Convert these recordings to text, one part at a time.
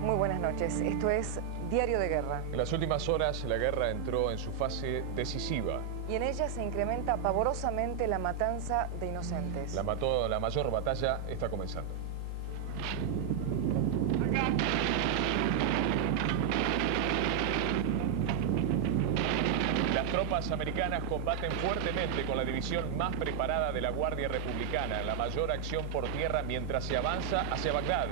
Muy buenas noches, esto es Diario de Guerra. En las últimas horas la guerra entró en su fase decisiva. Y en ella se incrementa pavorosamente la matanza de inocentes. La mayor batalla está comenzando. Las tropas americanas combaten fuertemente con la división más preparada de la Guardia Republicana, la mayor acción por tierra mientras se avanza hacia Bagdad.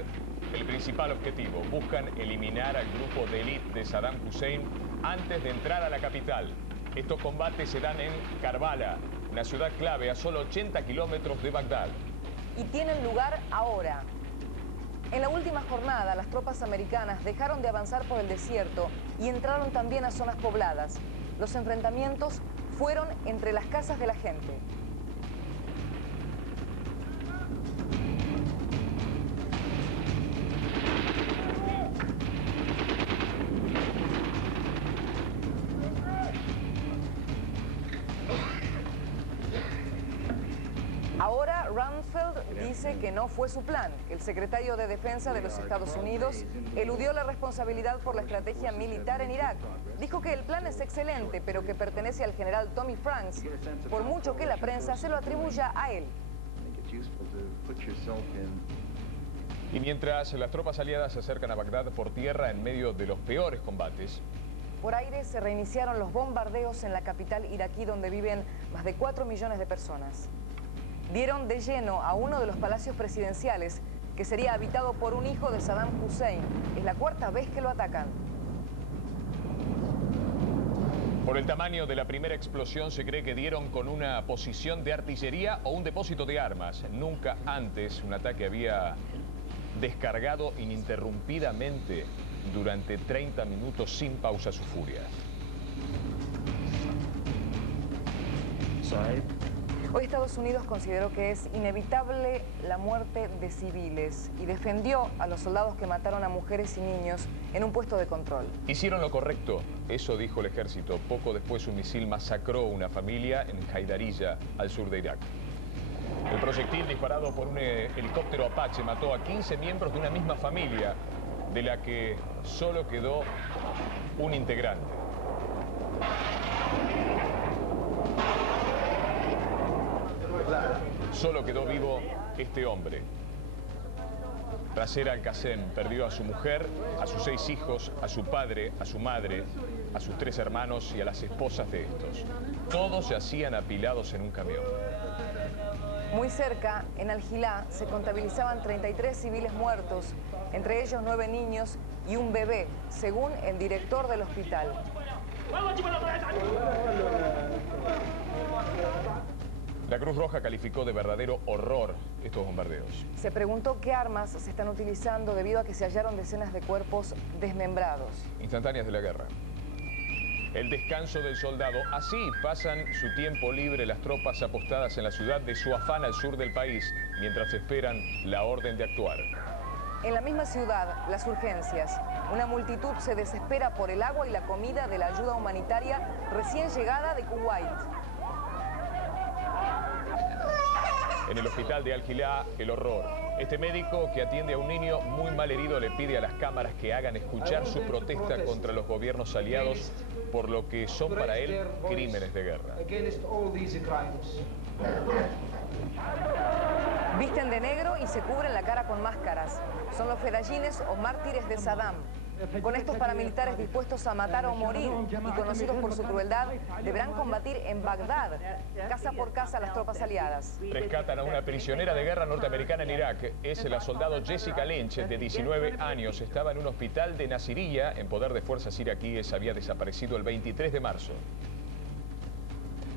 El principal objetivo, buscan eliminar al grupo de élite de Saddam Hussein antes de entrar a la capital. Estos combates se dan en Karbala, una ciudad clave a solo 80 kilómetros de Bagdad. Y tienen lugar ahora. En la última jornada, las tropas americanas dejaron de avanzar por el desierto y entraron también a zonas pobladas. Los enfrentamientos fueron entre las casas de la gente. Ahora Rumsfeld dice que no fue su plan. El secretario de Defensa de los Estados Unidos eludió la responsabilidad por la estrategia militar en Irak. Dijo que el plan es excelente, pero que pertenece al general Tommy Franks, por mucho que la prensa se lo atribuya a él. Y mientras las tropas aliadas se acercan a Bagdad por tierra en medio de los peores combates, por aire se reiniciaron los bombardeos en la capital iraquí, donde viven más de 4 millones de personas. Dieron de lleno a uno de los palacios presidenciales, que sería habitado por un hijo de Saddam Hussein. Es la cuarta vez que lo atacan. por el tamaño de la primera explosión se cree que dieron con una posición de artillería o un depósito de armas. Nunca antes un ataque había descargado ininterrumpidamente durante 30 minutos sin pausa su furia. Hoy Estados Unidos consideró que es inevitable la muerte de civiles y defendió a los soldados que mataron a mujeres y niños en un puesto de control. Hicieron lo correcto, eso dijo el ejército. Poco después un misil masacró una familia en Haidariyah, al sur de Irak. El proyectil disparado por un helicóptero Apache mató a 15 miembros de una misma familia, de la que solo quedó un integrante. Solo quedó vivo este hombre. Raser Al-Qasem perdió a su mujer, a sus 6 hijos, a su padre, a su madre, a sus 3 hermanos y a las esposas de estos. Todos yacían apilados en un camión. Muy cerca, en Al-Gilá, se contabilizaban 33 civiles muertos, entre ellos 9 niños y un bebé, según el director del hospital. La Cruz Roja calificó de verdadero horror estos bombardeos. Se preguntó qué armas se están utilizando debido a que se hallaron decenas de cuerpos desmembrados. Instantáneas de la guerra. El descanso del soldado. Así pasan su tiempo libre las tropas apostadas en la ciudad de Suafán, al sur del país, mientras esperan la orden de actuar. En la misma ciudad, las urgencias. Una multitud se desespera por el agua y la comida de la ayuda humanitaria recién llegada de Kuwait. En el hospital de Al-Gilá, el horror. Este médico que atiende a un niño muy mal herido le pide a las cámaras que hagan escuchar su protesta contra los gobiernos aliados por lo que son para él crímenes de guerra. Visten de negro y se cubren la cara con máscaras. Son los fedayines o mártires de Saddam. Con estos paramilitares dispuestos a matar o morir y conocidos por su crueldad, deberán combatir en Bagdad, casa por casa, las tropas aliadas. Rescatan a una prisionera de guerra norteamericana en Irak. Es la soldado Jessica Lynch, de 19 años. Estaba en un hospital de Nasiriyah, en poder de fuerzas iraquíes. Había desaparecido el 23 de marzo.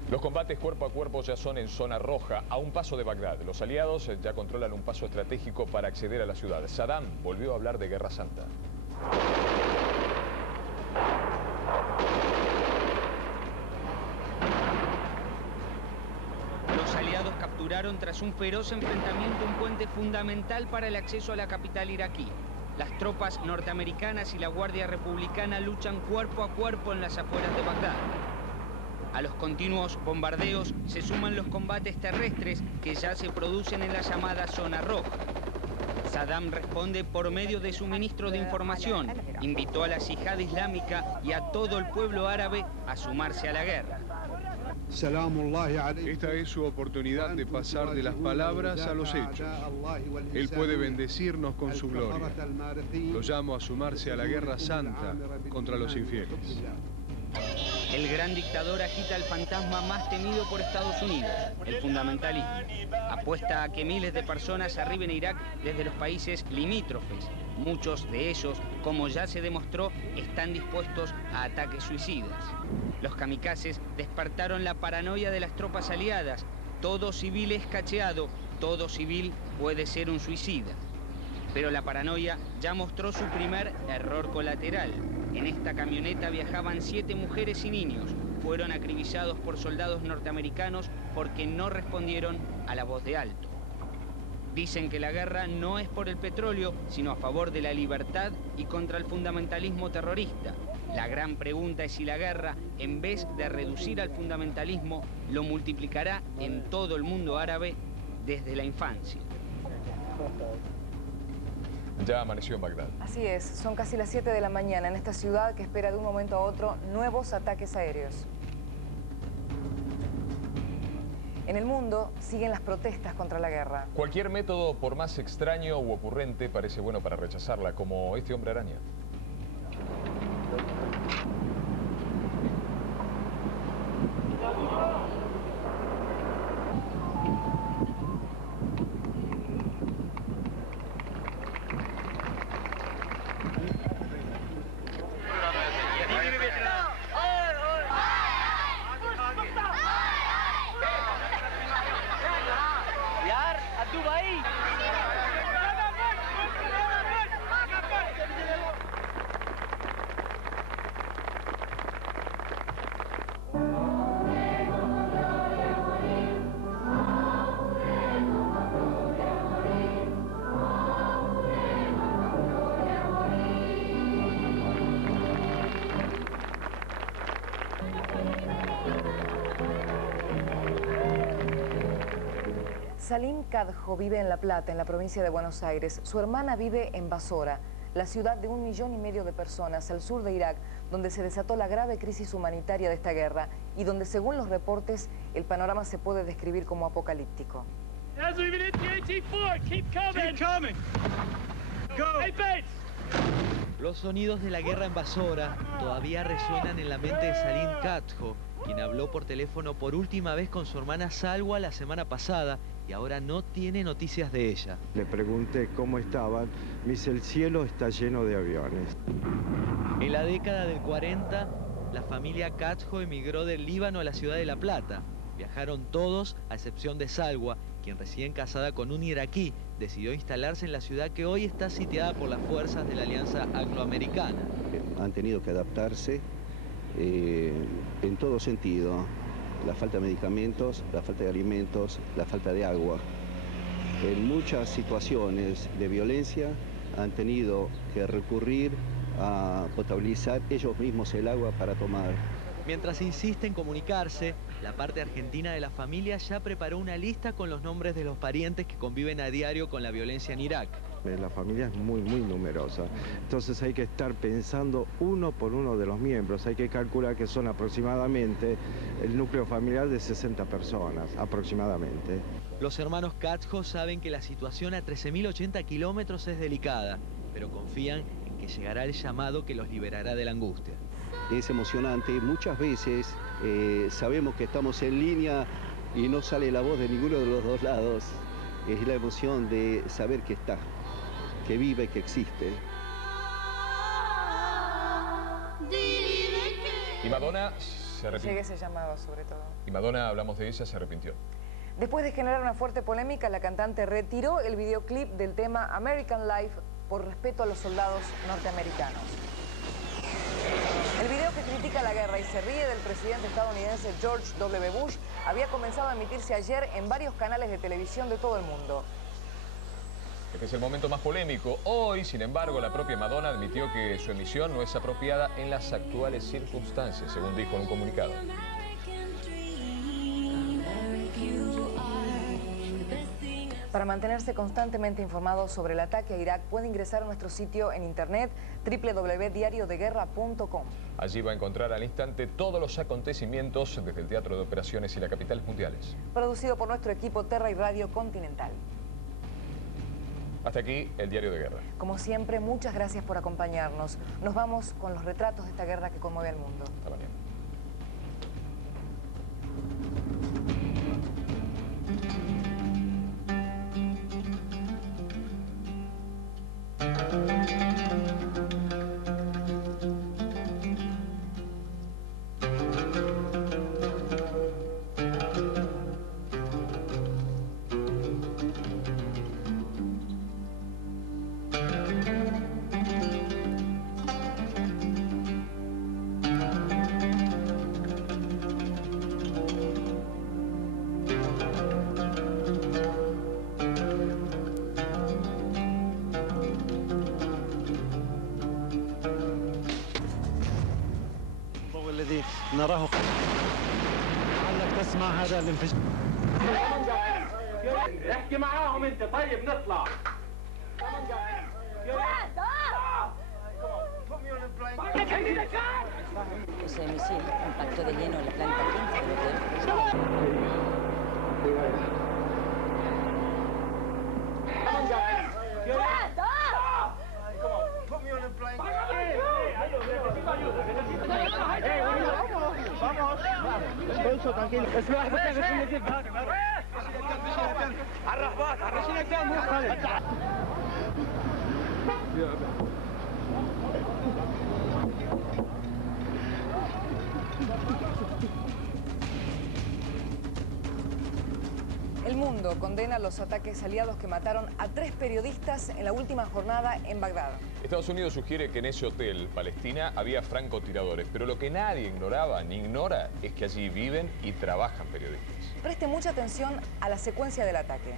Los combates cuerpo a cuerpo ya son en zona roja, a un paso de Bagdad. Los aliados ya controlan un paso estratégico para acceder a la ciudad. Saddam volvió a hablar de Guerra Santa. clausuraron tras un feroz enfrentamiento un puente fundamental para el acceso a la capital iraquí. Las tropas norteamericanas y la Guardia Republicana luchan cuerpo a cuerpo en las afueras de Bagdad. A los continuos bombardeos se suman los combates terrestres que ya se producen en la llamada Zona Roja. Saddam responde por medio de su ministro de Información. Invitó a la yihad islámica y a todo el pueblo árabe a sumarse a la guerra. Esta es su oportunidad de pasar de las palabras a los hechos. Él puede bendecirnos con su gloria. Lo llamo a sumarse a la guerra santa contra los infieles. El gran dictador agita el fantasma más temido por Estados Unidos, el fundamentalismo. Apuesta a que miles de personas arriben a Irak desde los países limítrofes. Muchos de ellos, como ya se demostró, están dispuestos a ataques suicidas. Los kamikazes despertaron la paranoia de las tropas aliadas. Todo civil es cacheado, todo civil puede ser un suicida. Pero la paranoia ya mostró su primer error colateral. En esta camioneta viajaban 7 mujeres y niños. Fueron acribillados por soldados norteamericanos porque no respondieron a la voz de alto. Dicen que la guerra no es por el petróleo, sino a favor de la libertad y contra el fundamentalismo terrorista. La gran pregunta es si la guerra, en vez de reducir al fundamentalismo, lo multiplicará en todo el mundo árabe desde la infancia. Ya amaneció en Bagdad. Así es, son casi las 7 de la mañana en esta ciudad que espera de un momento a otro nuevos ataques aéreos. En el mundo siguen las protestas contra la guerra. Cualquier método, por más extraño u ocurrente, parece bueno para rechazarla, como este hombre araña. Salim Kadjo vive en La Plata, en la provincia de Buenos Aires. Su hermana vive en Basora, la ciudad de 1,5 millones de personas al sur de Irak, donde se desató la grave crisis humanitaria de esta guerra y donde, según los reportes, el panorama se puede describir como apocalíptico. Los sonidos de la guerra en Basora todavía resuenan en la mente de Salim Kadjo, quien habló por teléfono por última vez con su hermana Salwa la semana pasada y ahora no tiene noticias de ella. Le pregunté cómo estaban, me dice, el cielo está lleno de aviones. En la década del 40, la familia Kadjo emigró del Líbano a la ciudad de La Plata. Viajaron todos, a excepción de Salwa, quien recién casada con un iraquí, decidió instalarse en la ciudad que hoy está sitiada por las fuerzas de la Alianza Angloamericana. Han tenido que adaptarse en todo sentido. La falta de medicamentos, la falta de alimentos, la falta de agua. En muchas situaciones de violencia han tenido que recurrir a potabilizar ellos mismos el agua para tomar. Mientras insiste en comunicarse, la parte argentina de la familia ya preparó una lista con los nombres de los parientes que conviven a diario con la violencia en Irak. La familia es muy numerosa, entonces hay que estar pensando uno por uno de los miembros. Hay que calcular que son aproximadamente el núcleo familiar de 60 personas, aproximadamente. Los hermanos Kadjo saben que la situación a 13.080 kilómetros es delicada, pero confían en que llegará el llamado que los liberará de la angustia. Es emocionante, muchas veces sabemos que estamos en línea y no sale la voz de ninguno de los dos lados. Es la emoción de saber que está, que vive, que existe. Y Madonna se arrepintió. Sigue ese llamado, sobre todo. Y Madonna, hablamos de ella, se arrepintió. Después de generar una fuerte polémica, la cantante retiró el videoclip del tema American Life por respeto a los soldados norteamericanos. El video, que critica la guerra y se ríe del presidente estadounidense George W. Bush había comenzado a emitirse ayer en varios canales de televisión de todo el mundo. Este es el momento más polémico. Hoy, sin embargo, la propia Madonna admitió que su emisión no es apropiada en las actuales circunstancias, según dijo en un comunicado. Para mantenerse constantemente informado sobre el ataque a Irak, puede ingresar a nuestro sitio en internet www.diariodeguerra.com. Allí va a encontrar al instante todos los acontecimientos desde el Teatro de Operaciones y las capitales mundiales. Producido por nuestro equipo Terra y Radio Continental. Hasta aquí el Diario de Guerra. Como siempre, muchas gracias por acompañarnos. Nos vamos con los retratos de esta guerra que conmueve al mundo. Hasta mañana. الذي نراه لعلك تسمع هذا الانفجار. احكي معاهم انت. طيب نطلع. Ese misil impactó de lleno en la planta 15 del hotel. Vamos. Escolso, tranquilo. اسمع بتاخد شنو كيف عرفات عرفنا قدام El mundo condena los ataques aliados que mataron a 3 periodistas en la última jornada en Bagdad. Estados Unidos sugiere que en ese hotel, Palestina, había francotiradores, pero lo que nadie ignoraba ni ignora es que allí viven y trabajan periodistas. Preste mucha atención a la secuencia del ataque.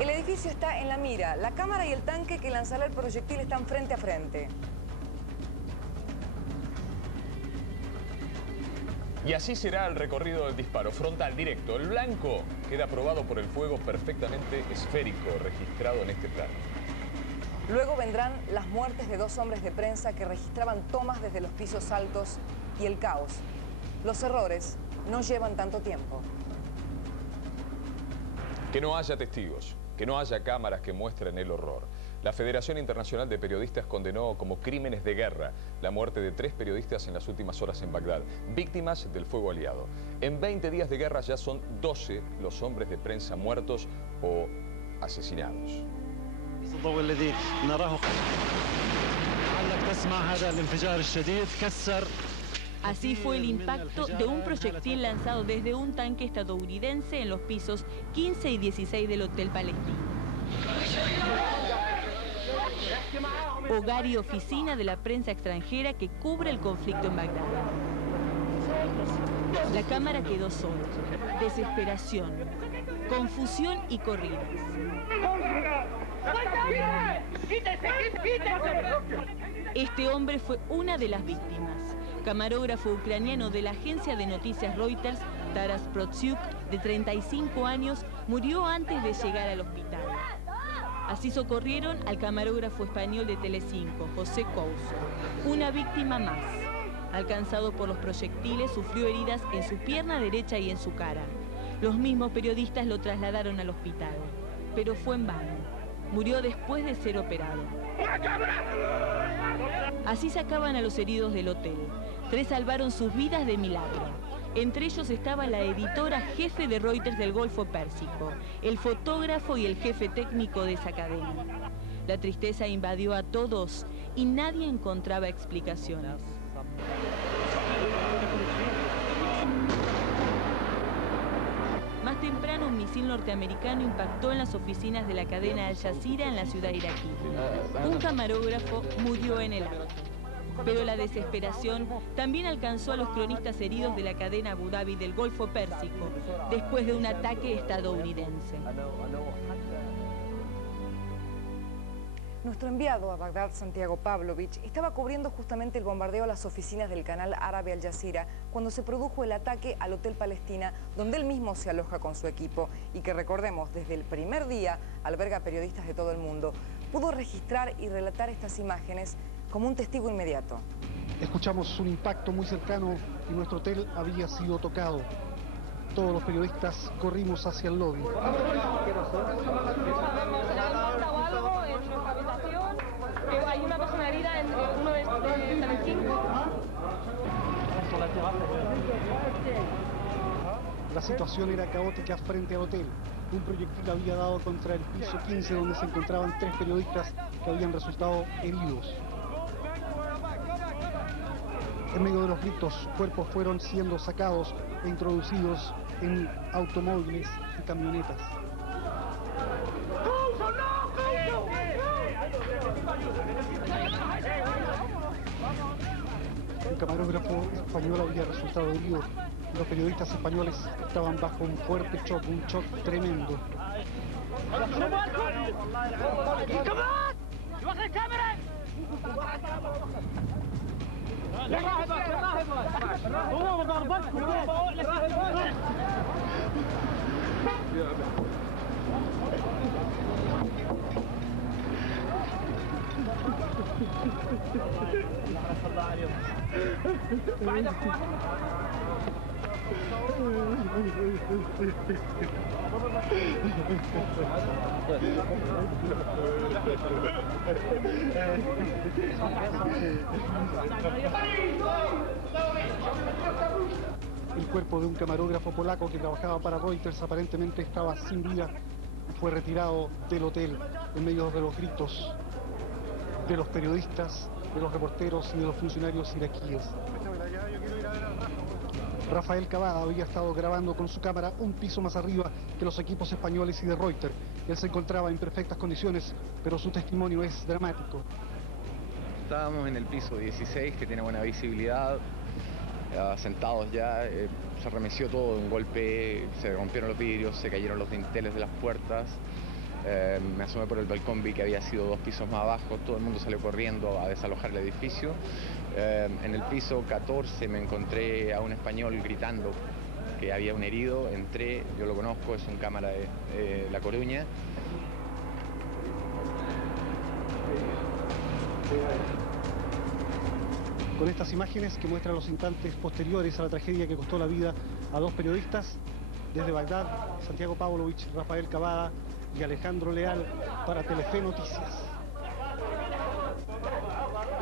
El edificio está en la mira. La cámara y el tanque que lanzará el proyectil están frente a frente. Y así será el recorrido del disparo, frontal, directo. El blanco queda probado por el fuego perfectamente esférico registrado en este plano. Luego vendrán las muertes de 2 hombres de prensa que registraban tomas desde los pisos altos y el caos. Los errores no llevan tanto tiempo. Que no haya testigos, que no haya cámaras que muestren el horror. La Federación Internacional de Periodistas condenó como crímenes de guerra la muerte de 3 periodistas en las últimas horas en Bagdad, víctimas del fuego aliado. En 20 días de guerra ya son 12 los hombres de prensa muertos o asesinados. الضوء الذي نراه لعلك تسمع هذا الانفجار الشديد كسر. Así fue el impacto de un proyectil lanzado desde un tanque estadounidense en los pisos 15 y 16 del Hotel Palestina. Hogar y oficina de la prensa extranjera que cubre el conflicto en Bagdad. La cámara quedó sola. Desesperación, confusión y corridas. Este hombre fue una de las víctimas. Camarógrafo ucraniano de la agencia de noticias Reuters, Taras Protsiuk, de 35 años, murió antes de llegar al hospital. Así socorrieron al camarógrafo español de Telecinco, José Couso, una víctima más. Alcanzado por los proyectiles, sufrió heridas en su pierna derecha y en su cara. Los mismos periodistas lo trasladaron al hospital, pero fue en vano. Murió después de ser operado. Así sacaban a los heridos del hotel. 3 salvaron sus vidas de milagro. Entre ellos estaba la editora jefe de Reuters del Golfo Pérsico, el fotógrafo y el jefe técnico de esa cadena. La tristeza invadió a todos y nadie encontraba explicaciones. Más temprano un misil norteamericano impactó en las oficinas de la cadena Al Jazeera en la ciudad iraquí. Un camarógrafo murió en el acto. Pero la desesperación también alcanzó a los cronistas heridos de la cadena Abu Dhabi del Golfo Pérsico, después de un ataque estadounidense. Nuestro enviado a Bagdad, Santiago Pavlovich, estaba cubriendo justamente el bombardeo a las oficinas del canal árabe Al Jazeera cuando se produjo el ataque al Hotel Palestina, donde él mismo se aloja con su equipo y que, recordemos, desde el primer día alberga periodistas de todo el mundo. Pudo registrar y relatar estas imágenes como un testigo inmediato. Escuchamos un impacto muy cercano y nuestro hotel había sido tocado. Todos los periodistas corrimos hacia el lobby. Hay una persona herida en uno de los 5. La situación era caótica frente al hotel. Un proyectil había dado contra el piso 15 donde se encontraban 3 periodistas que habían resultado heridos. En medio de los gritos, cuerpos fueron siendo sacados e introducidos en automóviles y camionetas. Un camarógrafo español había resultado herido. Los periodistas españoles estaban bajo un fuerte shock, un shock tremendo. El cuerpo de un camarógrafo polaco que trabajaba para Reuters aparentemente estaba sin vida y fue retirado del hotel en medio de los gritos de los periodistas, de los reporteros y de los funcionarios iraquíes. Rafael Cavada había estado grabando con su cámara un piso más arriba que los equipos españoles y de Reuters. Él se encontraba en perfectas condiciones, pero su testimonio es dramático. Estábamos en el piso 16, que tiene buena visibilidad, sentados ya, se remeció todo de un golpe, se rompieron los vidrios, se cayeron los dinteles de las puertas. Me asomé por el balcón, vi que había sido 2 pisos más abajo, todo el mundo salió corriendo a desalojar el edificio. En el piso 14 me encontré a un español gritando que había un herido, entré, yo lo conozco, es un cámara de La Coruña. Con estas imágenes que muestran los instantes posteriores a la tragedia que costó la vida a 2 periodistas, desde Bagdad, Santiago Pavlovich, Rafael Cavada y Alejandro Leal para Telefe Noticias.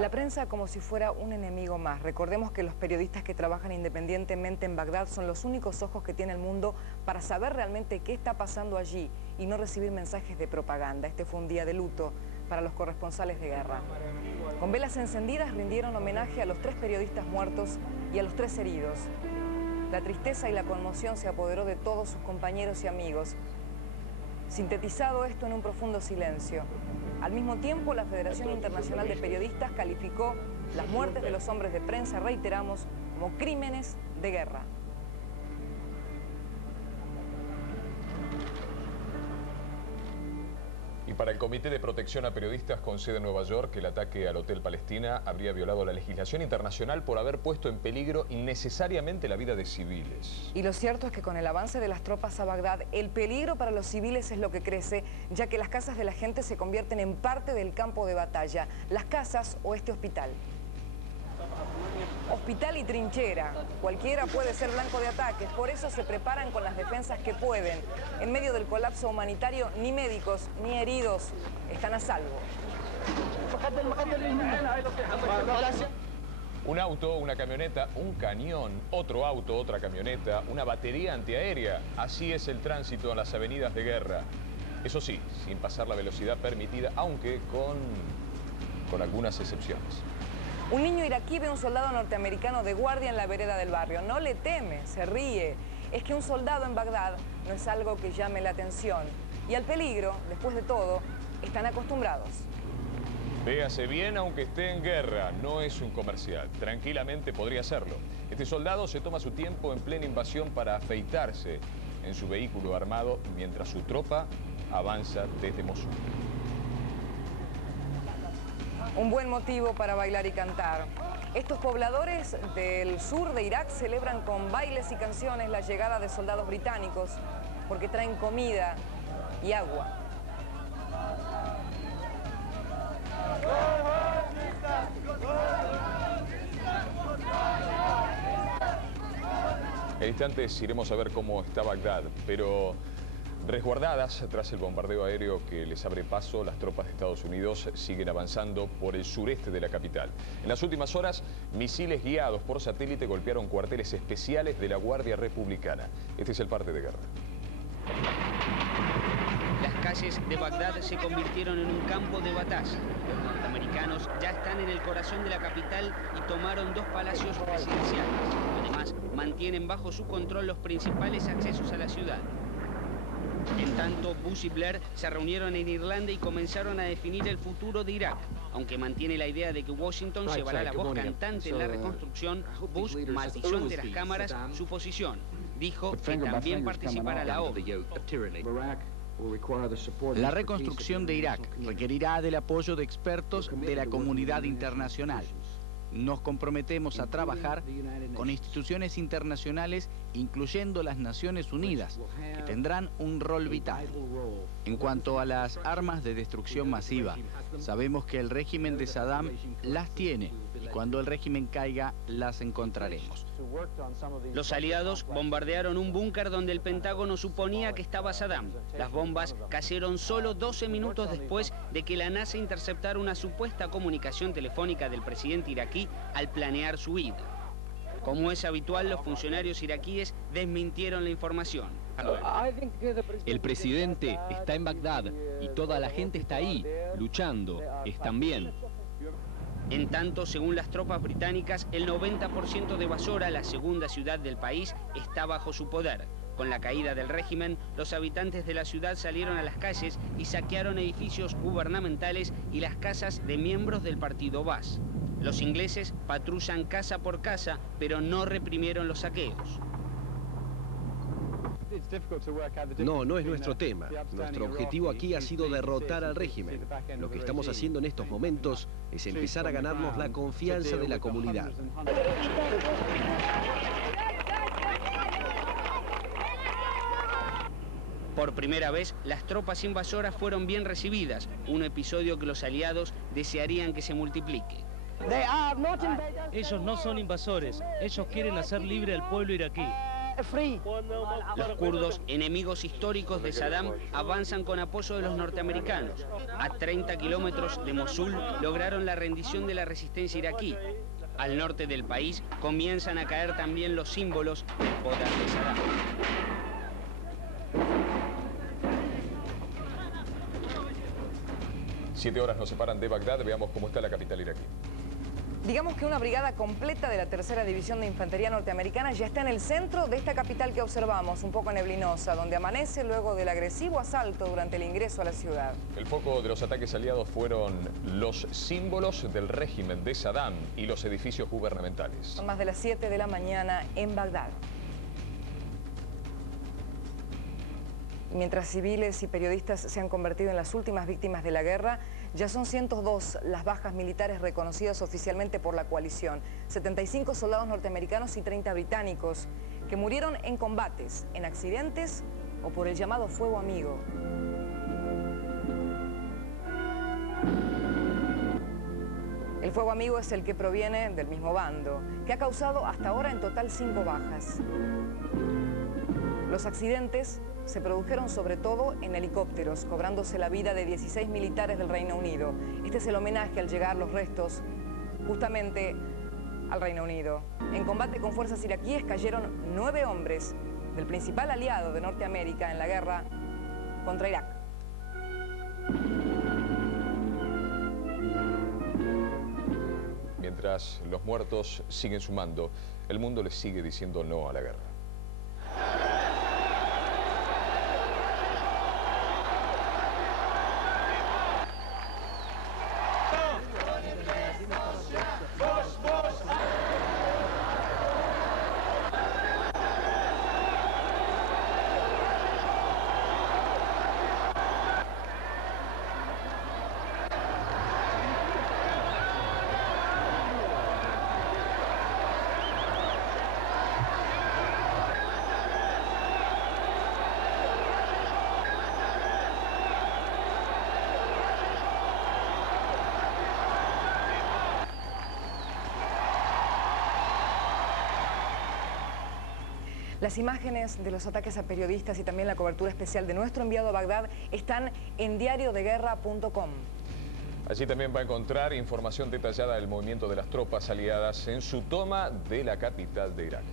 La prensa como si fuera un enemigo más. Recordemos que los periodistas que trabajan independientemente en Bagdad son los únicos ojos que tiene el mundo para saber realmente qué está pasando allí y no recibir mensajes de propaganda. Este fue un día de luto para los corresponsales de guerra. Con velas encendidas rindieron homenaje a los 3 periodistas muertos y a los 3 heridos. La tristeza y la conmoción se apoderó de todos sus compañeros y amigos. Sintetizado esto en un profundo silencio. Al mismo tiempo, la Federación Internacional de Periodistas calificó las muertes de los hombres de prensa, reiteramos, como crímenes de guerra. Y para el Comité de Protección a Periodistas con sede en Nueva York, el ataque al Hotel Palestina habría violado la legislación internacional por haber puesto en peligro innecesariamente la vida de civiles. Y lo cierto es que con el avance de las tropas a Bagdad, el peligro para los civiles es lo que crece, ya que las casas de la gente se convierten en parte del campo de batalla. Las casas o este hospital. Hospital y trinchera. Cualquiera puede ser blanco de ataques, por eso se preparan con las defensas que pueden. En medio del colapso humanitario, ni médicos ni heridos están a salvo. Un auto, una camioneta, un cañón, otro auto, otra camioneta, una batería antiaérea. Así es el tránsito en las avenidas de guerra. Eso sí, sin pasar la velocidad permitida, aunque con algunas excepciones. Un niño iraquí ve a un soldado norteamericano de guardia en la vereda del barrio. No le teme, se ríe. Es que un soldado en Bagdad no es algo que llame la atención. Y al peligro, después de todo, están acostumbrados. Véase bien, aunque esté en guerra, no es un comercial. Tranquilamente podría serlo. Este soldado se toma su tiempo en plena invasión para afeitarse en su vehículo armado mientras su tropa avanza desde Mosul. Un buen motivo para bailar y cantar. Estos pobladores del sur de Irak celebran con bailes y canciones la llegada de soldados británicos porque traen comida y agua. En instantes iremos a ver cómo está Bagdad, pero resguardadas tras el bombardeo aéreo que les abre paso, las tropas de Estados Unidos siguen avanzando por el sureste de la capital. En las últimas horas, misiles guiados por satélite golpearon cuarteles especiales de la Guardia Republicana. Este es el parte de guerra. Las calles de Bagdad se convirtieron en un campo de batalla. Los norteamericanos ya están en el corazón de la capital y tomaron 2 palacios presidenciales. Además, mantienen bajo su control los principales accesos a la ciudad. En tanto, Bush y Blair se reunieron en Irlanda y comenzaron a definir el futuro de Irak. Aunque mantiene la idea de que Washington llevará la voz cantante en la reconstrucción, Bush maldizó ante las cámaras su posición. Dijo que también participará la ONU. La reconstrucción de Irak requerirá del apoyo de expertos de la comunidad internacional. Nos comprometemos a trabajar con instituciones internacionales, incluyendo las Naciones Unidas, que tendrán un rol vital. En cuanto a las armas de destrucción masiva, sabemos que el régimen de Saddam las tiene y cuando el régimen caiga, las encontraremos. Los aliados bombardearon un búnker donde el Pentágono suponía que estaba Saddam. Las bombas cayeron solo 12 minutos después de que la NASA interceptara una supuesta comunicación telefónica del presidente iraquí al planear su huida. Como es habitual, los funcionarios iraquíes desmintieron la información. El presidente está en Bagdad y toda la gente está ahí, luchando, están bien. En tanto, según las tropas británicas, el 90% de Basora, la segunda ciudad del país, está bajo su poder. Con la caída del régimen, los habitantes de la ciudad salieron a las calles y saquearon edificios gubernamentales y las casas de miembros del partido Baas. Los ingleses patrullan casa por casa, pero no reprimieron los saqueos. No es nuestro tema. Nuestro objetivo aquí ha sido derrotar al régimen. Lo que estamos haciendo en estos momentos es empezar a ganarnos la confianza de la comunidad. Por primera vez, las tropas invasoras fueron bien recibidas, un episodio que los aliados desearían que se multiplique. Ellos no son invasores, ellos quieren hacer libre al pueblo iraquí. Los kurdos, enemigos históricos de Saddam, avanzan con apoyo de los norteamericanos. A 30 kilómetros de Mosul lograron la rendición de la resistencia iraquí. Al norte del país comienzan a caer también los símbolos del poder de Saddam. Siete horas nos separan de Bagdad, veamos cómo está la capital iraquí. Digamos que una brigada completa de la tercera división de infantería norteamericana ya está en el centro de esta capital que observamos, un poco neblinosa, donde amanece luego del agresivo asalto durante el ingreso a la ciudad. El foco de los ataques aliados fueron los símbolos del régimen de Saddam y los edificios gubernamentales. Son más de las 7 de la mañana en Bagdad. Mientras civiles y periodistas se han convertido en las últimas víctimas de la guerra, ya son 102 las bajas militares reconocidas oficialmente por la coalición. 75 soldados norteamericanos y 30 británicos que murieron en combates, en accidentes o por el llamado fuego amigo. El fuego amigo es el que proviene del mismo bando, que ha causado hasta ahora en total 5 bajas. Los accidentes se produjeron sobre todo en helicópteros, cobrándose la vida de 16 militares del Reino Unido. Este es el homenaje al llegar los restos justamente al Reino Unido. En combate con fuerzas iraquíes cayeron 9 hombres del principal aliado de Norteamérica en la guerra contra Irak. Mientras los muertos siguen sumando, el mundo les sigue diciendo no a la guerra. Las imágenes de los ataques a periodistas y también la cobertura especial de nuestro enviado a Bagdad están en diariodeguerra.com. Allí también va a encontrar información detallada del movimiento de las tropas aliadas en su toma de la capital de Irak.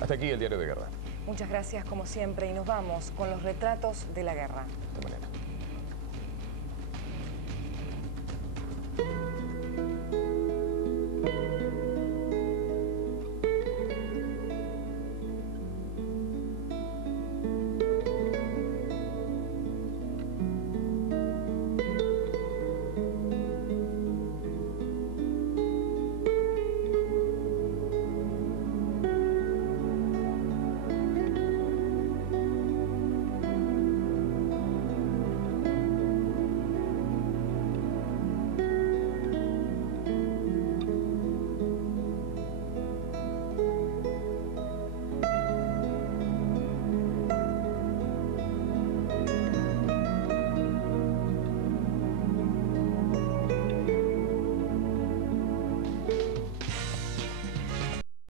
Hasta aquí el Diario de Guerra. Muchas gracias como siempre y nos vamos con los retratos de la guerra. De esta manera.